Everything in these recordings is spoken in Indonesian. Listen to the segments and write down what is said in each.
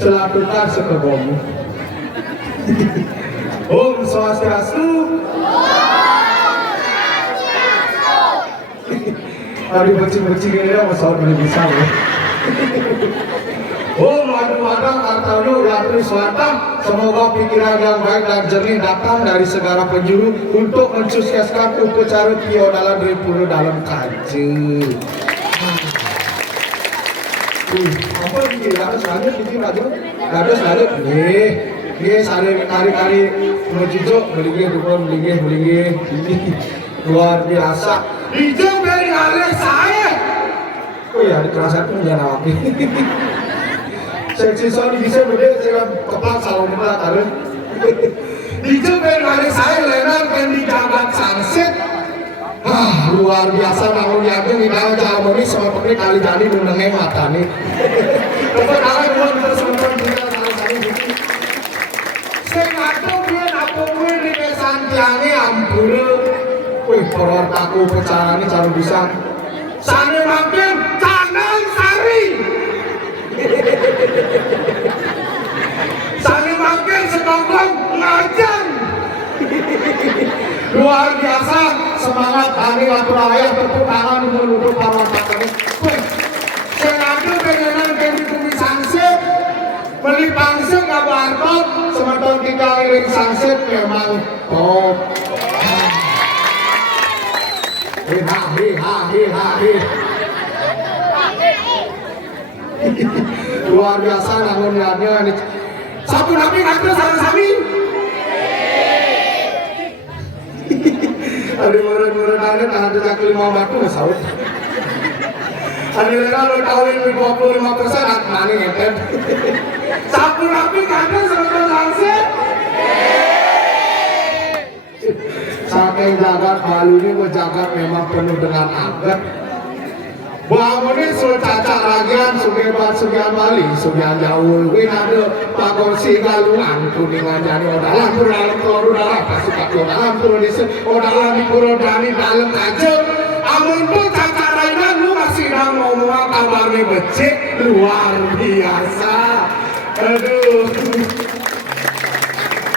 Selatukan sekebomu. Om Swastiastu. Hari beci-beci gini ya masalah ini bisa ya. Om Madu-Madang Artanu Yatri Swata, semoga pikiran yang baik dan jernih datang dari segala penjuru untuk mensukseskan upacara Piodalan 20 dalam kaji. Apa ini? Harus lanjut bikin aja. Harus lanjut. Nih, kari-kari menuju beli luar biasa. Hijau dari hari saya. Oh ya, di kelas itu jangan awaki. Seksi soal bisa beda dengan kepala salon muda taruh. Hijau dari hari saya lenar kan di jabat sunset. Luar biasa namun yakin di dalam jalan ini seperti kali jadi menengah mata nih. Coba kalian buat bisa sebentar kita kali gitu. Sengaja biar aku di pesan tiangnya ampun. Wih, poror aku pecahan ini cara bisa. Sana mampir Canang Sari. Sana mampir sekongkong Ngajang. Luar biasa semangat hari waktu raya tepuk tangan menutup para pakar. Wih, sengaja pengenan dari bumi sangsit beli pangsit nggak bartot sementara kita iring sangsit memang top. Luar biasa namun lihatnya sapu nabi ngatur sama-sami. Ada meren-meren ada tahan kaki 5 batu nggak sahut. Ada lera lo kawin 25% mana ngeten. Sapu nabi ngatur sama langsung. Saking jagat Bali ini jagat memang penuh dengan agat. Bahwa ini sudah cacat ragian sugebat sugian Bali sugian jauh. Win ada pagosi galungan kuningan jadi odalan dalam koru dalam pasukan odalan produksi odalan di puro dani dalam aja. Amun pun cacat rainan lu masih nang ngomong kabarnya becek luar biasa. Aduh.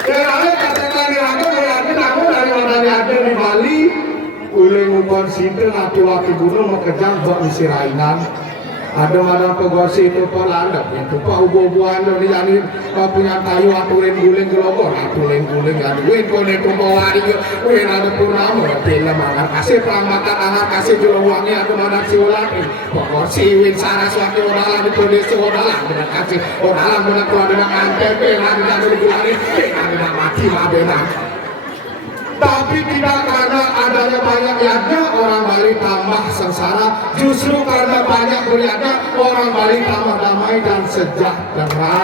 Kerana katakan aku dari ada di Bali, uling umpan sinter laki-laki gunung mau kejang buat misi rainan. Ada pegosi itu pelanda, itu pak ubo-ubuan dari jadi punya kayu aturin guling gelogor, aturin guling jadi win kau itu bawa dia, win ada purnama, film mana kasih peramatan anak kasih jual uangnya atau mana si ulang, pegosi win saraswati odalan di kondisi odalan, benar kasih odalan benar keluar dengan antep, benar dengan bergulari, benar dengan mati mah benar. Tapi tidak karena adanya banyak yadnya orang Bali tambah sengsara, justru karena banyak beriadnya orang Bali tambah damai dan sejahtera.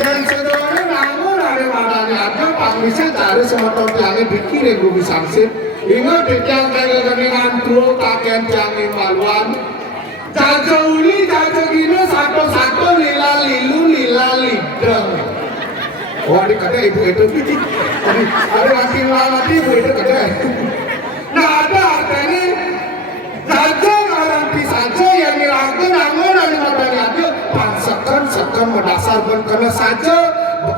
Dan sebenarnya namun ada adanya panglisnya cari semeton tiangnya dikirim bumi sangsit. Ingat di tiang kayak geningan tuh kakek tiangin maluan. Jajo uli jajo gini satu-satu lila lilu lila lideng. Wah, ini kata ibu itu, ada laki lalaki ibu itu kata. Nah ada artinya, saja orang pisaja yang dilakukan namun ada matanya ada, sekan mendasar pun kena saja,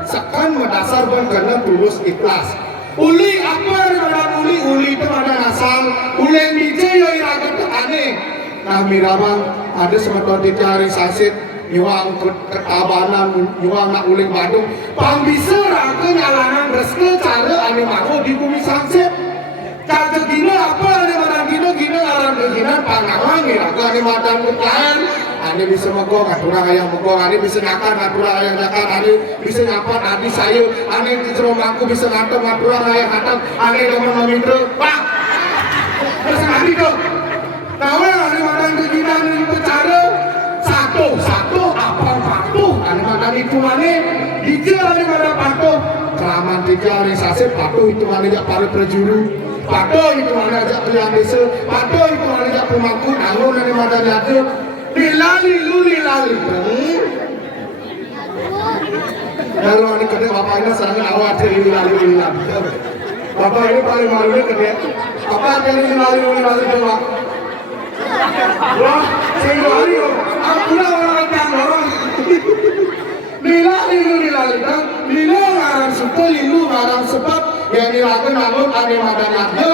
sekan mendasar pun kena tulus ikhlas. Uli apa yang uli itu ada asal, uli yang bijak yang iragat itu aneh. Nah miraman ada semeton dicari sasit. Yuang ketabanan, yuang nak uling Bandung, pambisa rangka nyalanan reske cara ane mau di bumi sangsit. Kata gina apa ane marang gina ngaran gina pangalang rangka ane madan kekayaan. Ane bisa megong aturang ayam megong, ane bisa ngakan aturang ayam ngakan, ane bisa nyapan adi sayur, ane di rumahku bisa ngantong aturang ayam ngantong, ane ngomong ngomintro, pak, bisa ngadi dong. Tahu ane madan gina ane bicara. Satu apa patuh ane makan itu mana hijau ane mana patuh kelaman tiga ane saset patuh itu mana jak para prajuru patuh itu mana jak pilihan desa patuh itu mana jak pemangku nangun ane mana jatuh lilali kalau ane kena bapak ini sangat awal dari lilali bapak ini paling malunya kena bapak ini lilali coba Wah, sing lali kok. Aku lah orang yang orang. Lila ngarang suku lilu ngarang sebab yang dilakukan namun ane madanaknya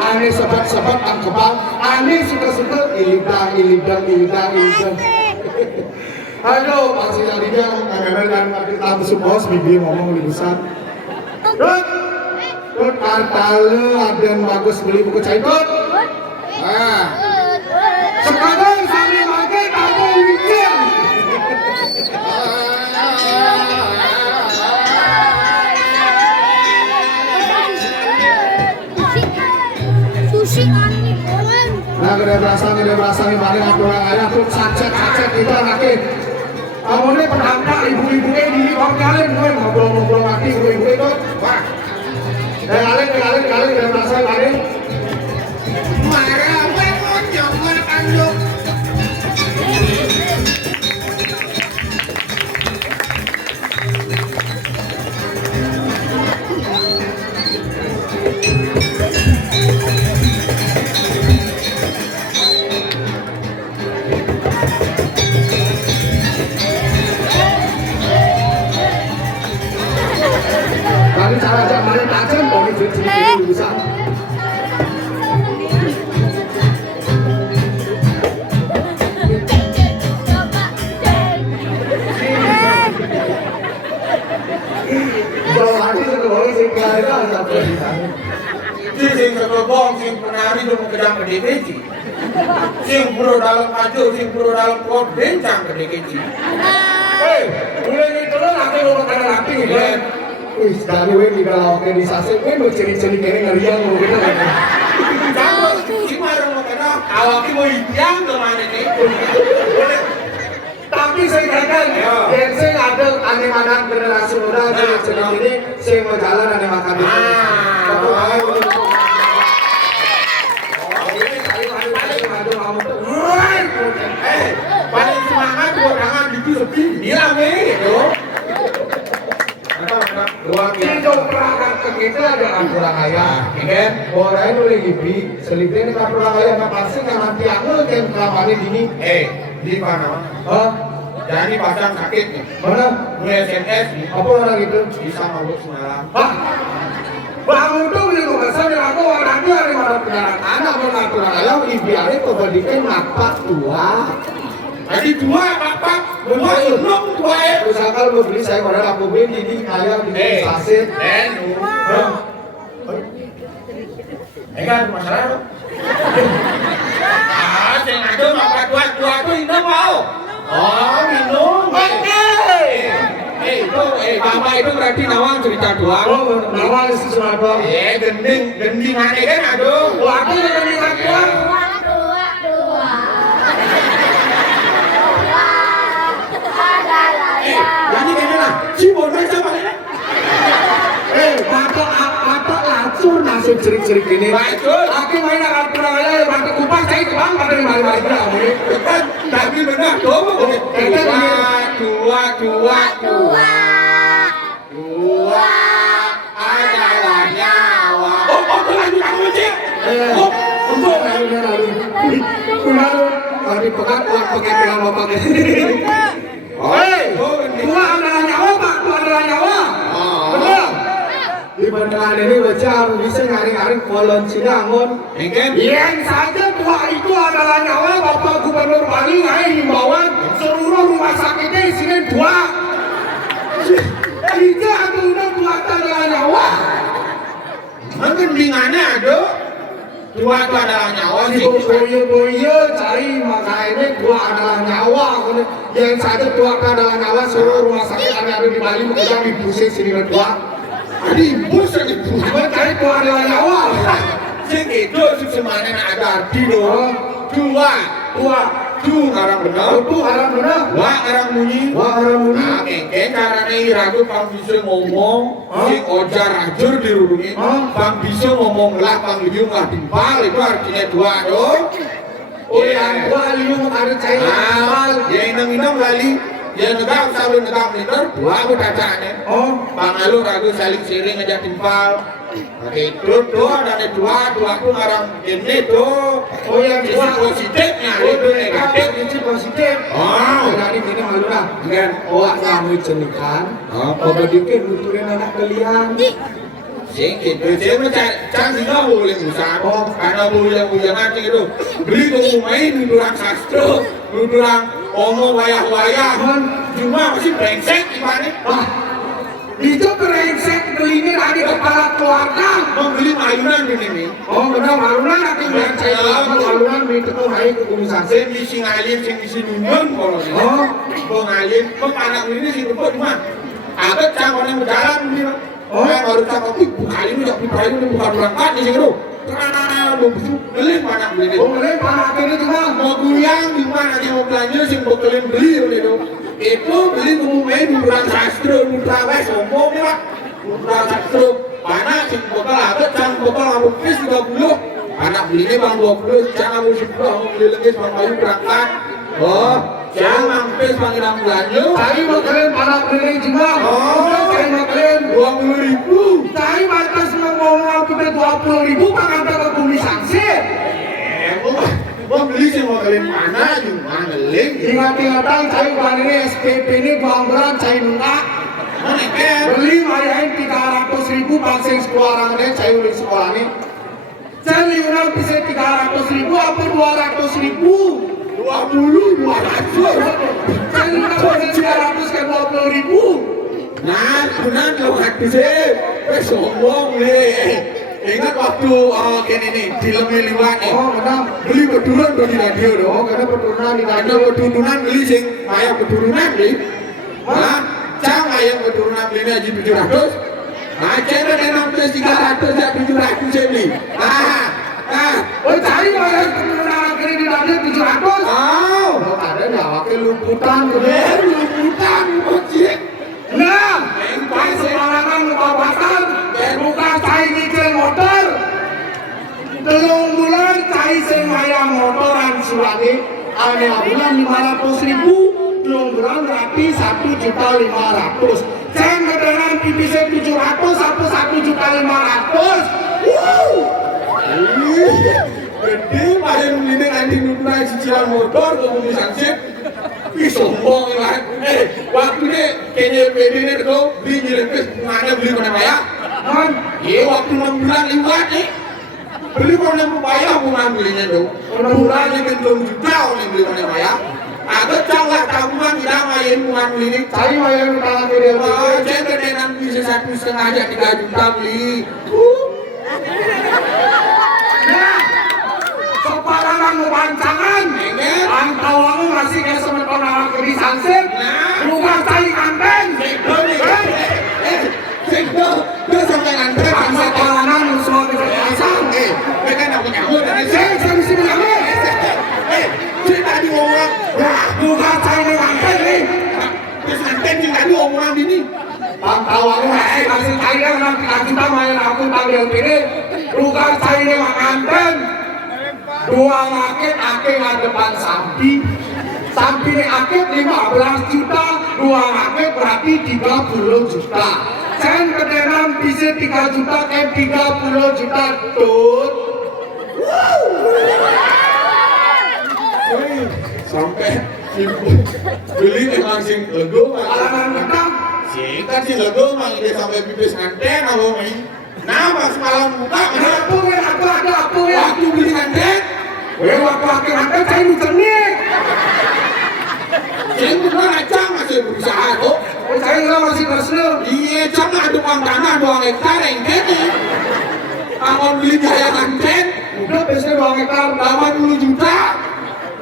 ane sebab angkepang ane suka ilidang aduh pasti jadinya kamera dan kita bos bibi ngomong lebih besar Rut kartale ada yang bagus beli buku caitut nah sekarang sambil pakai kartu mikir nah gede berasa nih paling aku orang ayah tuh sacet kita lagi kamu ini penampak ibu-ibu ini orang kalian gue ngobrol lagi ibu-ibu itu wah kalian gede berasa nih paling marah gue ngonyong makan yuk cara mana tajam boleh cerita bisa kalau hati sekolah sih keluarga sampai sing sekobong sing penari dulu kedang gede keci sing bro dalam maju sing bro dalam pot bencang gede keci mulai itu lah aku mau makan api kan wih, sekali weh di kalau organisasi, weh mau ceri-ceri kene ngeriang mau gitu kan? Kamu gimana mau kena? Kalau aku mau hiang kemana nih? Tapi saya katakan, yang saya ada animanan generasi muda cerita ini, saya mau jalan aneh makan itu. Kamu makan untuk paling semangat buat tangan itu sepi, dia gitu. Itu perangkat ke kita ada kurang ayah, kan? Orang itu lagi bi, selipin kan kurang ayah, nggak pasti kan nanti aku kan kelamaan ini. Di mana? Oh, jadi pasang sakit nih. Mana? Mulai SMS nih. Apa orang itu? Bisa mabuk semalam. Hah? Bangun tuh beli komersan yang aku orangnya ada mana pengaruh anak mau kurang ayah, ibiarnya kebalikan napak tua. Jadi dua apa? Dua belum dua ya. Misalkan mau beli saya orang aku beli ini kayak di saset. Kan masalah apa? Saya ada makan dua tuh ini mau. Oh minum. Oke. Mama itu berarti nawang cerita doang. Oh nawang sih cuma doang. Gending aneh kan aduh. Waktu gending doang. Jadi gimana? Cibon siapa nih? Patok lacur nasib cerik-cerik gini. Betul. Aku main akan kurang aja, patok kupas saya kebang pada lima-lima kamu. Tapi benar tuh. Dua adalah nyawa. Oh, lanjut kamu cik. Untuk lalu. Tadi pekat pakai pegang bapak. Dua adalah nyawa Pak, dua adalah nyawa. Betul. Di bandaran ini baca bisa nyari-nyari kolon Cidangon. Yang saja dua itu adalah nyawa Bapak Gubernur Bali ngasih himbauan seluruh rumah sakitnya isinya dua. Tiga atau dua adalah nyawa. Mungkin bingannya ada. Dua itu adalah nyawa sih. Boyo cari makanya dua adalah nyawa. Yang satu dua adalah nyawa seluruh rumah sakit ada di Bali mungkin di pusing sini dua. Jadi bus yang itu. Cari dua adalah nyawa. Segitu semuanya ada arti dong. Dua. Tu arang benar. Wah arang bunyi. Nah, kengkeng caranya iragu pang bisa ngomong. Si ojar rajur dirudungin. Pang bisa ngomong lah, pang liung lah timpal. Itu artinya dua dong. Oh yang dua liung ada cair. Yang inang lali. Yang negam saling negam liter. Dua aku tacanya. Pang alu ragu saling siring aja timpal. Itu tuh ada dua tuh ngarang ini tuh. Oh yang Sisi dua positifnya itu negatif. sisi positif. Oh. Jadi ini malu lah. Dengan Awak kamu cenikan. Kau dikit nuturin anak kalian. sing gitu. Saya macam nggak boleh usaha. Karena boleh nanti itu. Beli tunggu main nuturang sastra, nuturang omong wayah-wayah. Cuma masih brengsek gimana? Itu brengsek belinya lagi kepala keluarga. Mau beli mayunan ini. Oh benar malunan nanti biar saya malunan itu tuh naik ke kumisan. Saya misi ngalin, saya misi nungun kalau ini. Mau ngalin, mau anak ini sih tempat cuma. Ada cangkong yang berjalan ini. Yang baru cangkong, kali ini tak pipa ini bukan berangkat di sini. Beli mana beli itu? Beli mana ini cuma mau goyang di mana aja mau belanja sih mau kalian beli itu. Itu beli ngomongin nuturang sastra, nuturang wes sombong ya. Nuturang sastra, mana sih botol ada cang botol ngamuk pis 30. Anak belinya bang 20, jangan mau 10, mau beli lagi bang bayu berangkat. Oh, jangan mampir bang irang belanja. Saya mau kalian mana beli cuma. Saya mau kalian 20.000. Saya batas ngomong kita 20.000 Pak kata ke kumisan sih. Mau beli sih mau kalian mana gimana link? Ingat-ingatan saya bukan ini SPP ini banggaran saya nunggak. Mana kan? Beli mayain 300.000 pangsing sekolah saya udah sekolah ini. Saya liuran bisa 300.000 apa 200.000? 20, 200. Saya liuran bisa 300 ke 20.000. Nah, benar kalau hati sih, sombong nih. Ingat waktu ini film liwat nih. Oh benar. Beli keturunan bagi radio dong. Oh karena keturunan di Ada keturunan beli sing, ayam keturunan beli. Nah, cang ayam keturunan belinya aja 700. Nah, cendera dengan plus 300 ya 700 saya beli. Oh cari mayain keturunan kiri di radio 700. Oh, Ada nyawaknya lumputan gede. lumputan kocik. Nah, pas sembarangan lupa batang, bukan cai nyicil motor. Telung bulan cai semaya motoran sulani, ada bulan 500.000, telung bulan berarti 1.500.000. Saya ngedaran pipisnya 700, apa 1.500.000. Wow. Gede pasien ini nanti nuturai cicilan motor ke sanksi. Ih sombong kan. Waktu ini kayaknya PD ini tuh beli nyelengkes mana beli mana bayar. Man, Iya waktu 6 bulan liwat nih. Beli mana bayar bukan belinya tuh. 6 bulan ini belum juta oleh beli mana bayar. Ada canglah tabungan tidak main bukan beli ini. cai mayain utang kiri. Saya kedenan bisa 1,5 aja 3 juta beli. Nah, separangan mau pancangan. Antau kamu masih kayak semeton anak kiri sansir. Bukan cai kanteng. Dia sampai nanti Bangsa kalangan semua bisa pasang. mereka nak menyambut dan Saya mesti menyambut. saya tadi ngomong Bukan cai ini kanteng nih. terus nanti sih tadi omongan ini Antau kamu masih kasih cai yang nanti kita main aku tampil ini. Bukan cai ini kanteng. Dua ngakit akik depan sampi. Sampi ini akik 15 juta. Dua ngakit berarti 30 juta. Sen kedenan bisa 3 juta ke 30 juta tut. sampai beli memang sing lego Alangan kita. sih kan sih lego mang dia sampai pipis nganten abang ini nah pas malam buka Aku ada aku ya. waktu beli nganten Waktu akik akik saya lu cernik. saya bukan aja masih berusaha tuh Saya nggak masih personal. iya cuma ada uang tanah 2 hektar yang kene kalau beli jaya nganten Udah biasanya 2 hektar. 80 juta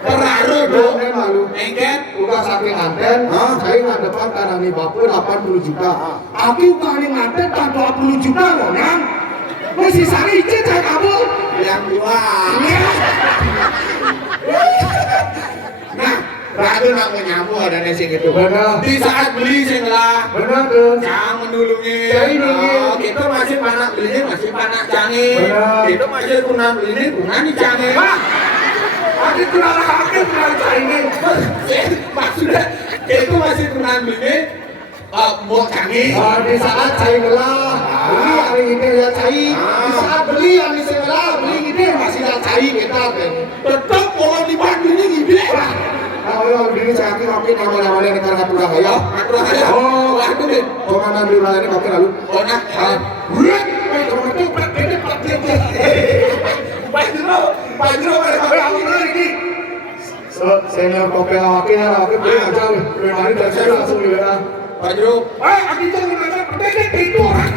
per hari dong Saya malu. engket Bukan saking anten, saya ngadepan karena nih bapak 80 juta. Aku kali nganten tak 20 juta loh yang. Masih sari izin saya kabul. yang dua nah Ratu nak menyambung ada nasi gitu. Benar. Di saat beli sih lah. Benar tuh. Jangan menulungi. Saya nulungi. Kita masih panak belinya masih panak canggih. Benar. Kita masih kunan belinya kunan di canggih. Aku kenal kakek kenal saya ini. Maksudnya itu masih kunan belinya mau canggih. Di saat saya ngelah, hari ini lihat cai. Di saat beli yang di sebelah beli ini masih lihat cai kita kan. Tetap kalau di Bandung ini gede. Nah, kalau ini saya oke nama-namanya negara Katurang ya. Katurang ya. Oh, waduh deh. Komandan di mana ini oke lalu. Oh nah. Buat, komandan itu Pak Jero pada ini. Senior kopel wakilnya oke boleh aja weh. Kemarin dari saya langsung dibilang. Pak Jero. Aku itu mana pendek itu orang.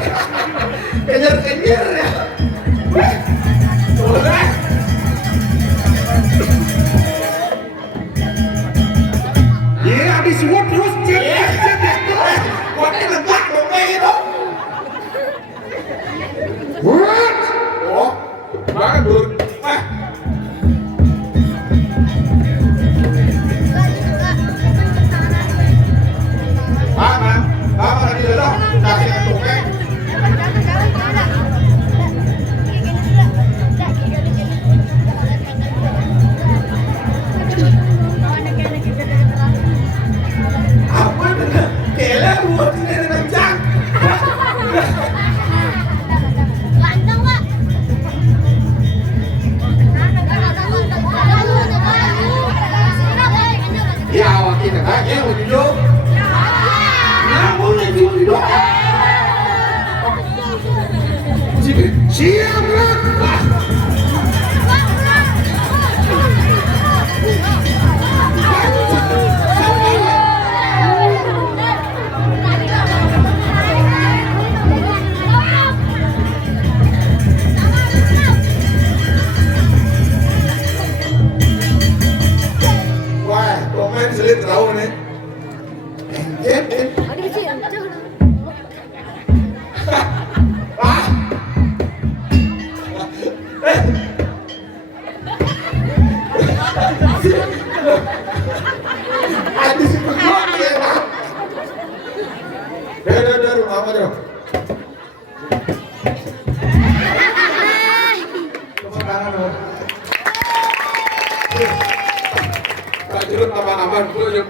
Kejar-kejar ya. Udah. Iya, habis suap terus cek. Kuatnya legak dong kayak gitu. What? Oh, bagus. Apa lagi dah? Kasih tokek. Apa dengan kela buat ini dengan cang? Ganteng pak. Ya awak kita kan ya begitu. Namun itu begitu. Siap lah. Wah, komen selit tahu nih. Ah. Ada si pejuang ya, Pak. Dah, rumah apa dah? Tak jeruk tambah-tambahan dulu.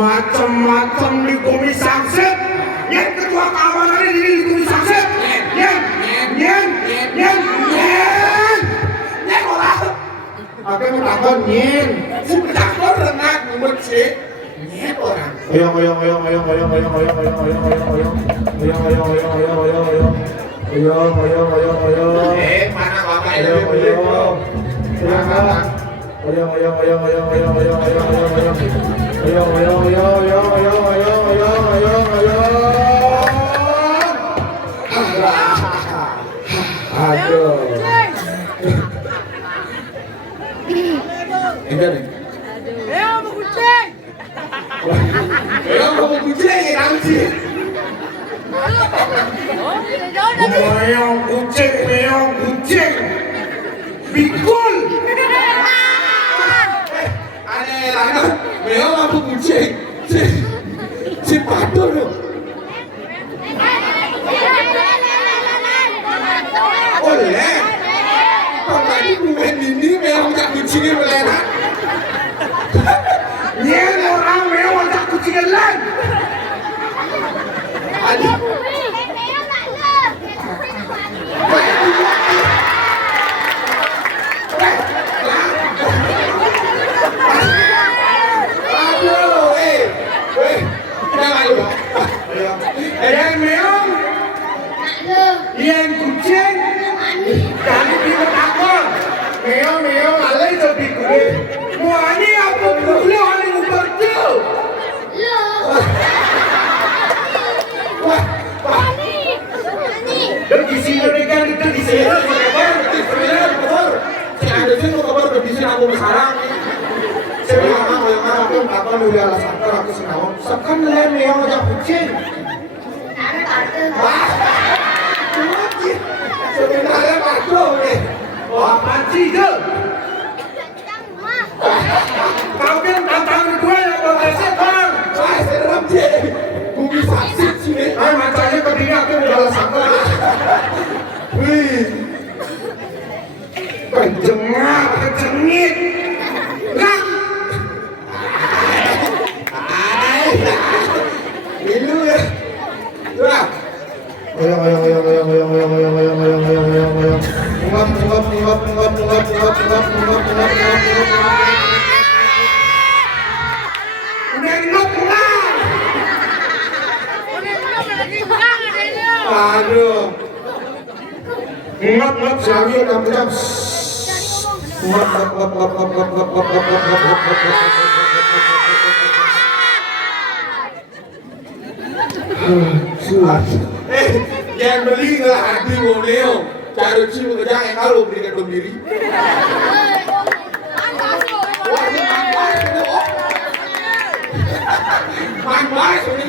Macam-macam di Komisi Sangsep. Yang ketua keamanan ini di Komisi Sangsep. Nyen orang. Oke, mau takon nyen. Si takon renang ngumet sih. Nyen orang. Mana bapak ini boleh belum? Aduh. Enggak nih. Mau kucing ya kamu sih. Meong kucing. Bikul. Ada memang aku kucing. Si patur loh. Oleh. Kok tadi pemain ini memang tak kucingnya melena. Nyen orang memang tak kucing lain. Aduh. Aduh, jangan lu. Yang meong, yang kucing, kami tidak takut. Meong, alai tapi kucing. Muani apa kucing hari mukerja? Dan di sini mereka kita di sini. Betul. Si ada sih mau kabar berbisik aku sekarang. Aku kapan udah alasan aku senawan. Sekan lain meong aja kucing. Wah. Sebenarnya kacau nih. Wah, panci je. Kau kan tantangan gue yang progresif bang. Wah, serem sih. Bumi saksit sini. Macamnya ketika aku udah alasan. Wih, Aduh. Ngap sehari udah macam. Suat. Yang beli nggak hati wong Leo. Cari sih mengejar yang kalau berikan diri. Wah, ini manggas ini. Manggas ini.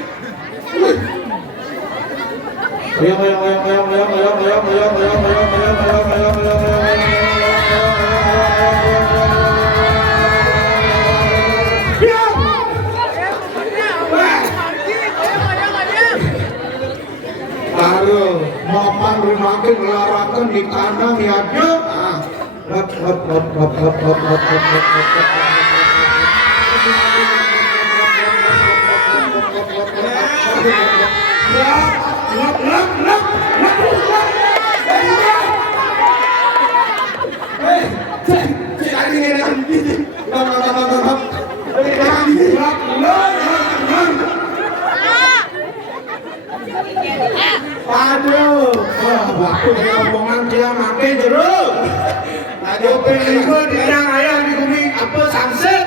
Aduh, mapan makin melarakan di kandang ya dia. Aduh, waktu ngomongan dia makin jeruk. Aduh, pengen dia ayah di bumi apa sangsit?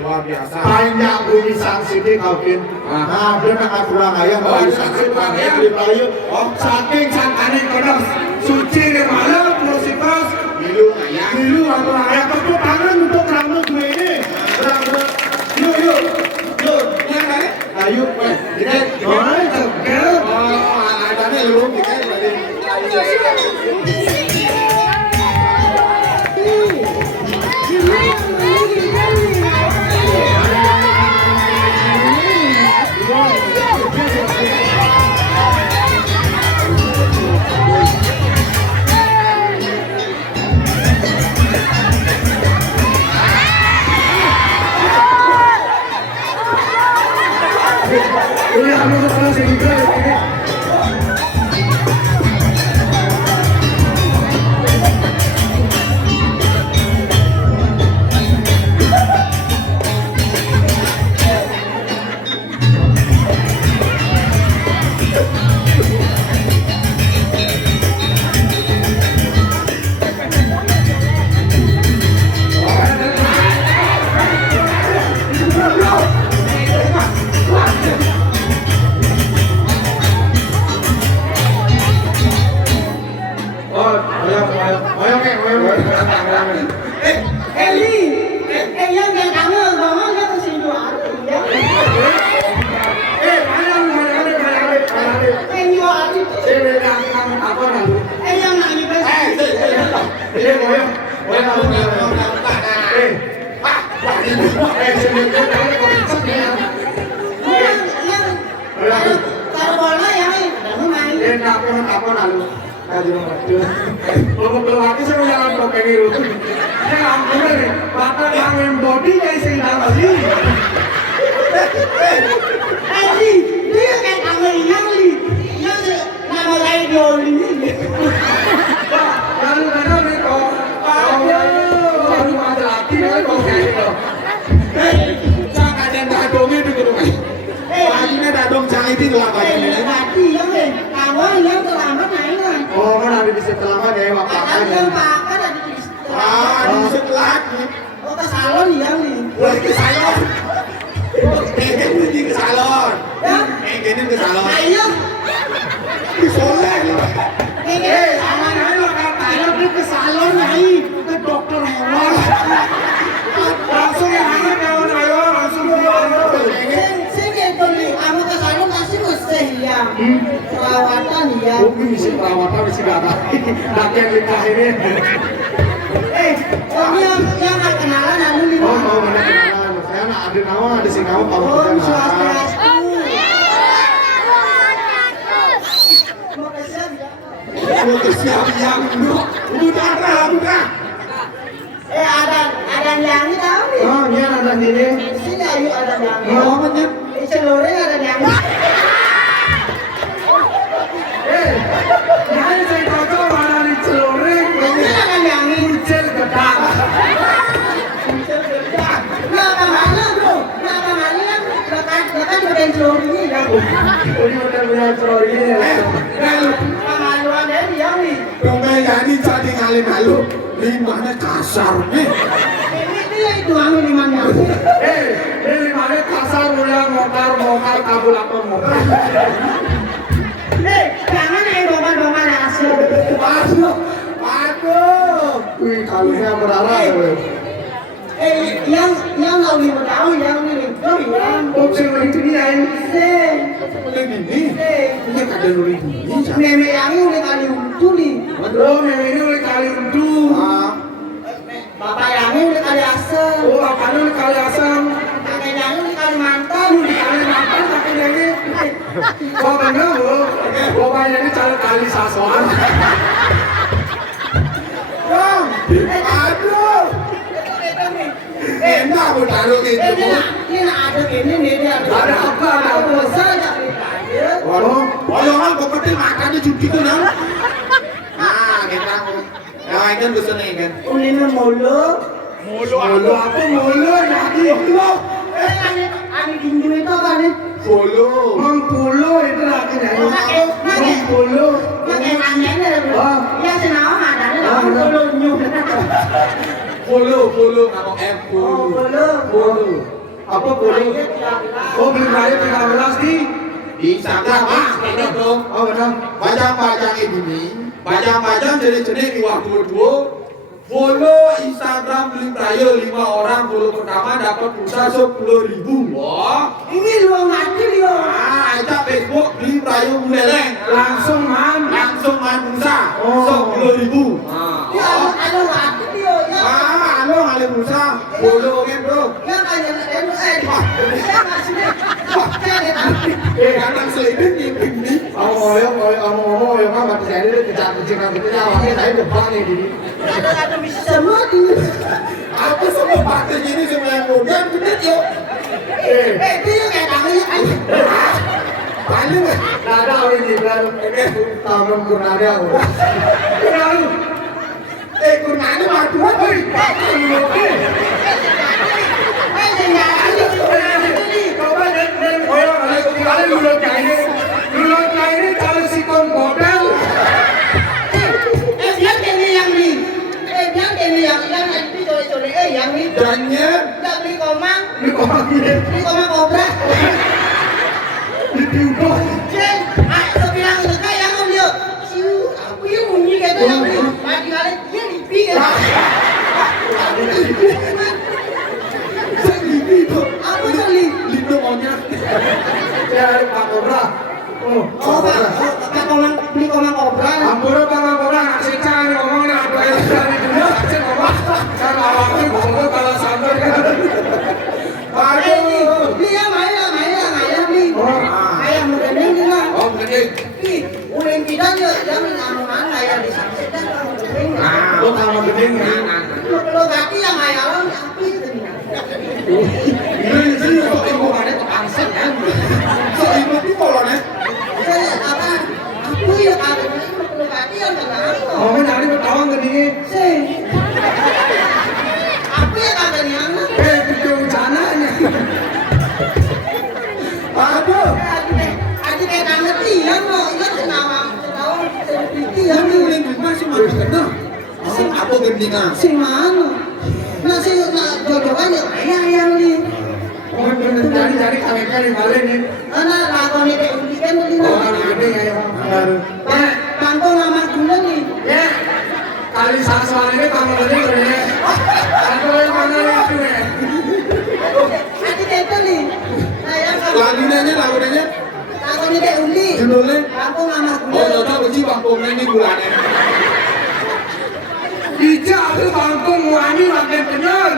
Luar biasa. Banyak bumi sangsit ini kawin. Nah, dia nak kurang ayah bumi sangsit pakai beli bayu. Oh, saking sangkane kono suci di malam proses Bilu ayah. Bilu apa ayah tepuk tangan untuk rambut gue ini. Rambut. Yuk. Yang mana? Ayo, ini. Oh, cekel. Ada nih lu bikin tadi. Perawatan ya. Bisa perawatan bisa darah. Latihan nikah ini. Yang nggak kenalan lalu di Oh, mana? mau mana kenalan? Saya anak ada nama, ada si nama kalau Oh, kenalan. swastiastu. Mau kesiap yang udah. Ada yang ini tahu nih. Oh, ini ada ini. Sini ayo ada yang. Oh, bener. Di celurit ada yang. Jangan saya tahu mana di celurit. Ini ada yang ini. Kucil gedang. Nah, kemana bro? Nah, kemana yang dekat dengan celurit ini? Ini benar-benar story ini. Pengalaman dari yang nih. Pembayani jadi ngalih malu. Limanya kasar nih. Ini itu anu limanya. Ini mana kasar mulai ngokar kabul apa ngokar. Jangan bongkar-bongkar hasil. Aduh. Wih, kalungnya berdarah. Yang nggak boleh tahu yang ini yang. Opsi itu dia ini. Mulai gini. Ini kada luri gini. Nenek yang ini udah kali untu nih. Oh, memang ini oleh kali untu. Bapak yang ini udah kali asam. Oh, apanya oleh kali asam. Kakek yang ini udah kali mantan. Di kali makan kakeknya ini. Oh, benar loh. Bapaknya ini cara kali sasoan. Aduh. Enak aku taruh gitu. Ini ada ini nih dia. Ada apa? Ada apa? Besar nggak ditanya. Waduh, orang kok kecil makannya judi tuh nang. Kita yang ikan besar nih kan. Ulina mulu. Mulu apa mulu lagi? Ani ginju itu kan nih. Bolo. Mangkulo itu lagi nih. Mangkulo. Pakai nanya ini. Ya senang ada nih. Mangkulo nyuk. Bolo, nama F Mulu. Bolu. Apa bolu? Oh, beli raya 13 di. di Instagram ini dong. Oh, benar. Bajang-bajang ini, bajang-bajang jenis-jenis iwak dua-dua. Follow Instagram Beli Raya 5 orang, follow pertama dapat pulsa 10.000. Wah, Ini lu mati dia. ada Facebook Beli Raya Buleleng. Langsung man. Langsung main pulsa Oh. 10.000. Ya ada mati dia. Ya. Halo, ada pulsa. Follow kan bro. Ya kayak ya masih. Kanan selipin nyipin nih. Ngomong, mah mati saya ini kejar-kejar gitu ya. Awalnya saya depan nih gini. Ada bisa semua di. Aku semua pakai gini semua yang muda, bener yuk. Dia kayak tangannya kan. Paling Nggak ada orang di dalam. Tahun kurangnya. Kenapa? Kurnanya waktu apa? Coba dan kalian mulutnya ini kalau sikon model. Biar ini yang ni. Biar ini yang nanti sore-sore yang ni. Dannya Tak beli komang. Ini komangnya Beli komang kobra. diubah. Cek, aku bilang itu kayak yang dia. Siu, aku yang bunyi kayak yang ni. Mati kali dia dipikir. Aku beli. Lindo monyet. Ya Pak Kobra. Oh, Oh, Pak komang beli komang kobra. Ampura Pak Kobra nggak sih cang ngomongnya apa yang dari dulu sih ngomong. Kan awalnya ngomong kalau sampai kan. Aduh. Beli yang ayam beli. Ayam menggending juga. Oh, gede. Ih, ulin kita dia anu-anu ayam di sunset kan kamu gedeng. Lo kalau gedeng ya. Lo ganti yang ayam api itu. Ini sih kok ibu ada kepangset kan. So ibu tuh kalau nih. Saya apa? Aku ya kagak lo ganti yang enggak. Ngomong nyari bertawang gedengnya. Sih. Aku ya kagak nyana. Video becananya. Aduh. Adik kayak tak ngerti ya mau ingat kenapa selebriti ya Ini ulin masih masih kena. Sing apa gendingan? si mana nasi jodohan ya ayam nih Oh, cari kalian di balik nih. anak lakon itu undi kan tadi Oh, ada ya. Baru. pangkong nama gula nih Ya. Kali soal ini kamu gedeng ya. Atau yang mana itu ya? adik itu nih ayam Lagunanya. lakon itu undi Judulnya. pangkong nama Oh, gula udah benci bangkongnya ini bulannya. Bijak tuh bangkong wangi makin kenyang.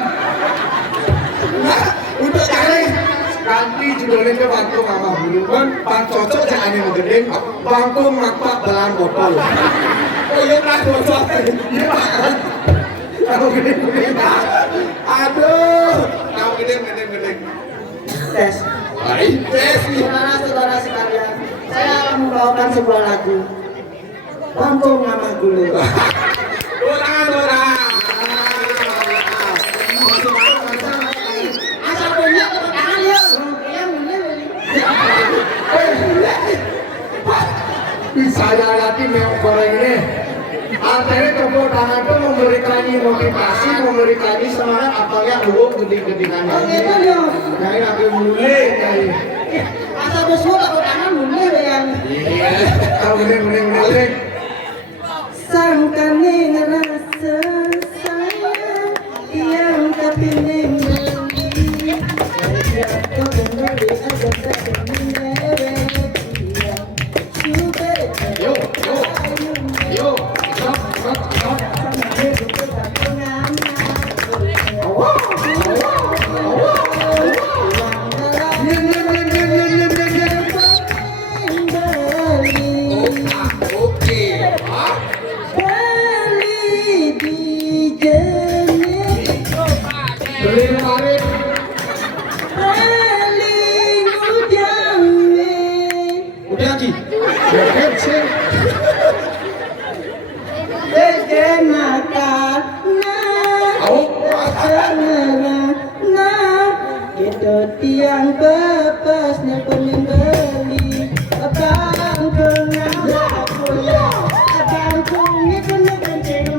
Untuk cari. Ganti judulnya ke bangkong sama bulu kan. Bang cocok jangan yang gedeng. Bangkong makpak belan botol. Oh, iya kan bocor. Iya. Kalau gedeng. Aduh. Tahu gedeng. tes Baik, tes. saudara sekalian saya akan membawakan sebuah lagu pangkong nama gula Orang. asal punya tepuk tangan yuk yang bener memotivasi, memberi kami semangat apalagi lu gede-gedean Oh gitu ya. Nyai lagi mulai nyai. Asal besok aku tangan mulai yang. Iya. Tahu bener. Sangkane ngerasa sayang yang tapi membeli. Kau kembali aja tapi Yo, stop. Beli kemarin. Udah Ci. Jaket sih. Tiang bebasnya peninggali abang kenal aku ya abang kumi kena kencing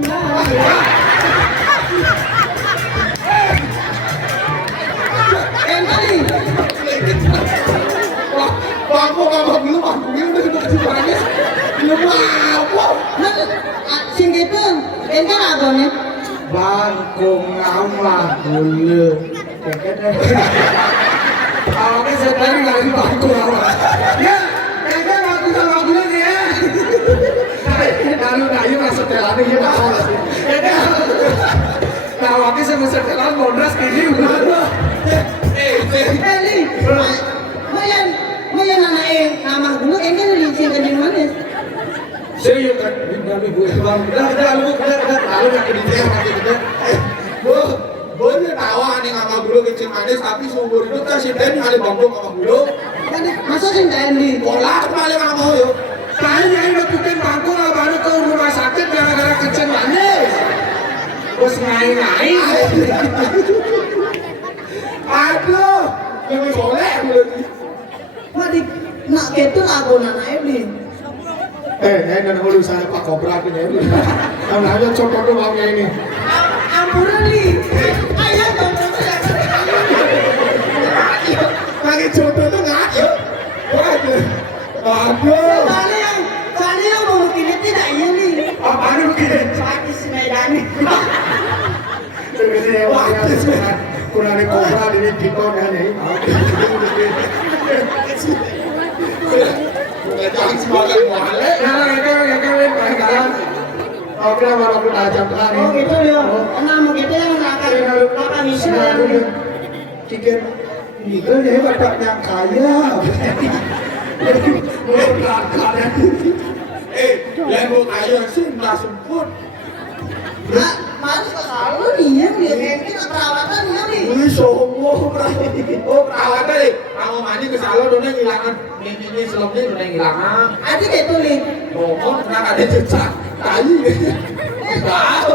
Entah Bangku udah dikasih barangnya. Belum apa. sing gitu entah agone Bangku ngamlah dulu. Awalnya sekali lagi bangku awal. Ya, kayaknya lagu-lagunya nih ya. Lalu masuk jalan ini mahal sih. Nah, waktu saya masuk jalan modras gini. Eli Moyan anak nama dulu ini sing kencing manis Saya yuk kan, ini gue bang. Lalu yang kedua nanti kita. Boleh tawa nih sama gulu kencing manis tapi seumur hidup kan si Den kali bambung sama gulu. masa sing Eli Pola kembali nggak mau yuk. Kayaknya udah bikin bangku lah baru ke rumah sakit gara-gara kencing manis. Terus ngain-ngain. Aduh, lebih boleh berarti. Mari nak gitu aku nana Eli Dan hulu saya Pak Kobra ini. Kamu aja coba tuh bangnya ini. ampunan nih ayah dong Pakai contoh tuh nggak yuk. Aduh. Soalnya yang mau begini tidak iya nih Apaan begini? Pagi Semedani Begini ya, kurang ada Kobra ini Piton kan ya. Jangan semangat mualek. Ya kan, baik-baik. Oke, walaupun aja kan. oh gitu ya nama gitu yang akan bisa Cikin Nigel ya bapaknya kaya. Lembut ayo sih nggak semput. Nah, harus selalu nih yang dia mungkin perawatan ya nih Ini sombong perawatan nih. Kamu mandi ke salon udah ngilangan ini selomnya udah ngilangan. ada gitu nih Ngomong nggak ada jejak tai. Tahu.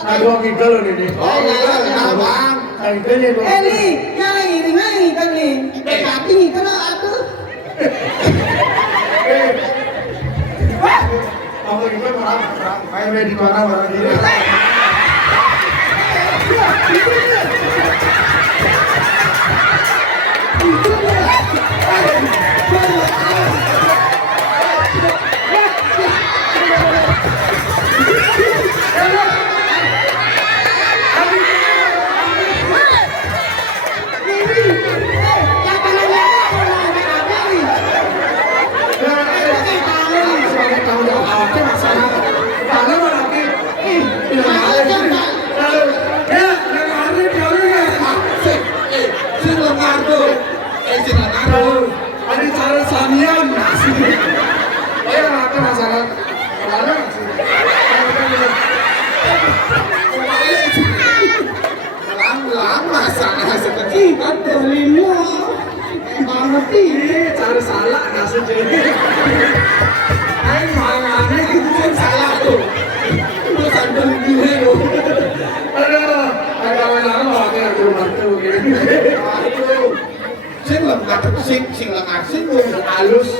Aduh, Nigel ini. Oh enggak, abang. Nigel ya. Eli yang iring kan nih tapi nih kena atuh Kamu juga marah. Kayak di mana marah diri. Ada cara samian. Ya, itu masalah. Lama sana seperti kan belimu banget sih Cara salah nggak sejauh. Ayo mangannya itu salah tuh. Itu sambil gue loh. Aduh, ada orang pakai aku bantu gini. Aduh. Sing lengkap sing lengkap sing halus.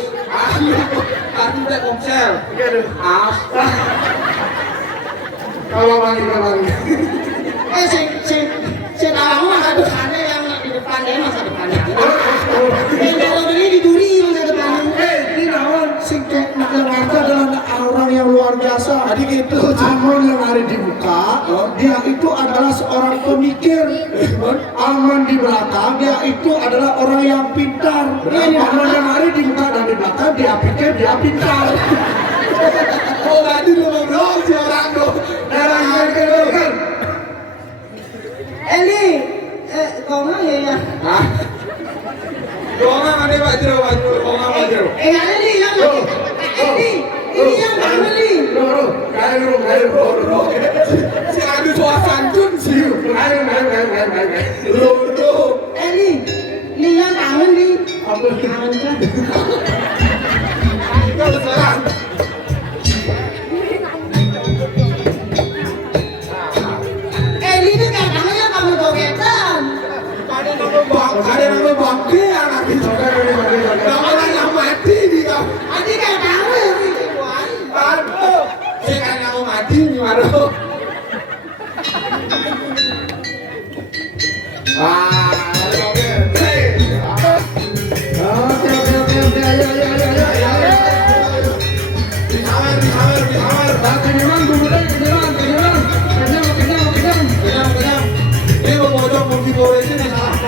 Tadi udah komsel. Aduh. Kalau mandi. Sing awakmu masa depannya yang di depannya masa depannya. Yang kalau ini diduri masa depannya. Ini nawan sing kayak nak warga adalah orang yang luar biasa. Tadi gitu, Amon yang hari dibuka, dia itu adalah seorang pemikir. Amon di belakang, dia itu adalah orang yang pintar. Amon yang hari dibuka dan di belakang, dia pikir dia pintar. Oh tadi lu ngobrol si orang tuh. Kan? Eli, kau mah ya. Hah? Kongang ada Pak Jero, kongang Pak Jero. Eli yang ini yang Eli. Kayu. Si adu soal santun sih. Lu tuh. Eli, ini yang kangen nih. Kangen kan? Kau salah. Eli itu kayak kangennya kamu dogetan. Ada nama bangke anak itu. Nama yang mati di kau. Adi kayak kangen. Aduh. Si kan yang mati nih baru. Ini mau pojok mau digoreng sini salah.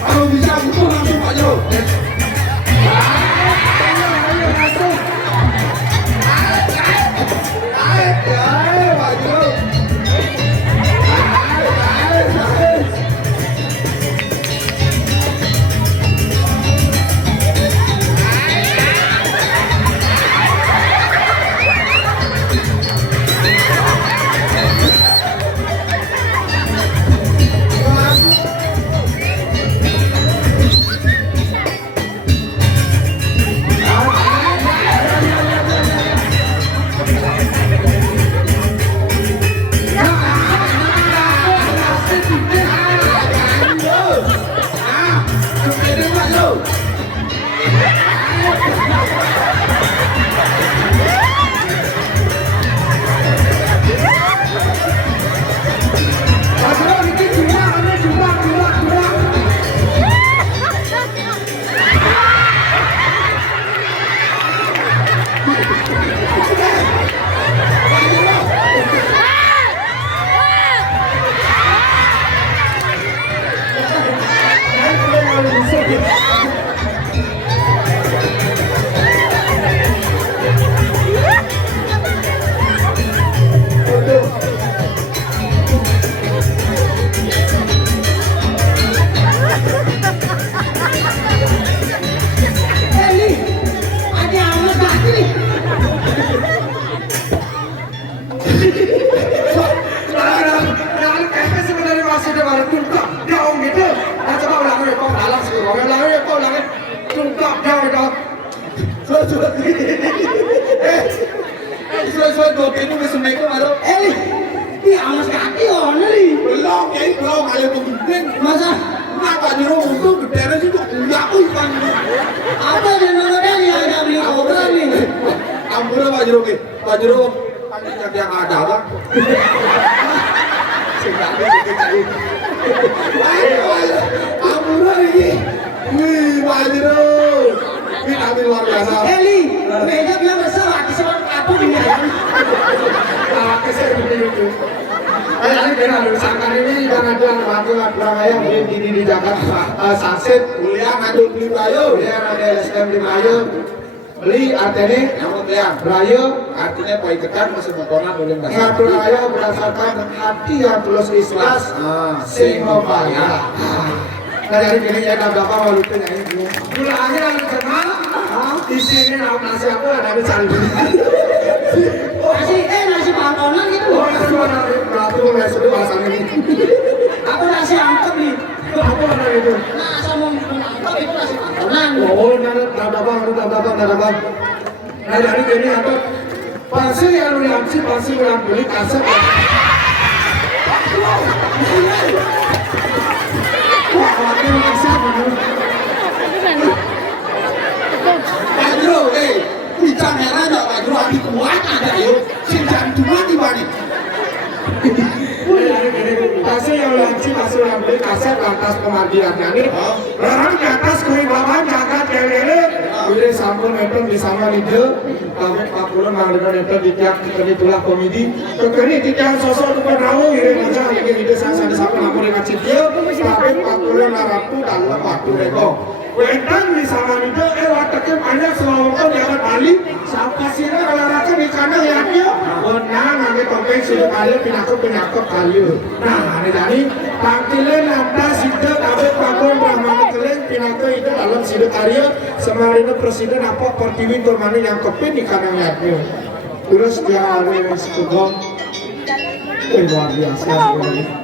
Kalau bisa buku langsung Pak Jero. Pak Jero. Eli, ada amat lagi nih. Kayaknya sebenarnya maksudnya baru tungkap jauh gitu. Coba ulangin, kau dalam sih, kau ulangin, tungkap jauh itu. Suai-suai dua pintu di Assalamualaikum baru. Eli, ini amat kaki orang nih. Belum, ya belum ada penting. Masa Nah Pak Jero untuk gede sih kok enggak ikan. apa dan namanya yang ada beli obral nih? Ampura Pak Jero ke. Pak Jero kan yang ada Bang. Ampura ini. Wih, Pak Jero. Ini kami luar biasa. Eli, beda bilang bersalah, disebut apa nih? Kesel begitu. Ini benar, misalkan ini jangan ayam di Jakarta Sunset, Kuliah ngadu beli Brayo. kemudian ada LSM di Mayo, beli artinya Namun ya, Brayo, artinya poin ketan masih motoran boleh ngatur ayo berdasarkan hati yang tulus ikhlas, sing bayar. Nah jadi gini ya apa mau lupa nyanyi. Pulangnya lalu kenal, di sini nasi aku ada di sana. Nasi tongkonan gitu Oh, loh. itu mana? Ratu lesnya bahasanya ini. Aku nasi angkep nih. Apa mana itu? Nah, asal mau menangkap itu nasi tongkonan. Oh, nada bang. Nah, jadi ini apa? Pasir yang lu yang sih, pasir yang beli kasar. Wah, wakil kasar mana? Pak Jero, hujan merah enggak Pak Jero api kuat ada yuk. Sing jam 2 di mana? Pasir yang lanci, pasir yang beli kasar ke atas pemargian jadi orang di atas kuih bahan jagat kelele udah sampul nempel di sama lidah kami Pak Kulon mengadakan nempel di tiap kekini tulah komedi kekini di tiap sosok bukan rawu ini aja lagi ide saya sampai lapor dengan cipil tapi Pak Kulon narapu dalam waktu reko Wetan di sama itu, wataknya banyak selawaknya di atas balik siapa sih ini olahraga di kanan ya dia benang, nanti topeng sudah kali penyakop kali nah, ini jadi tampilin lantas itu tapi pakon brahmana keleng pinaka itu dalam sido karya semarina presiden apa pertiwi turmani yang kepin di kanan ya dia terus dia ada yang sekegong luar biasa sebenarnya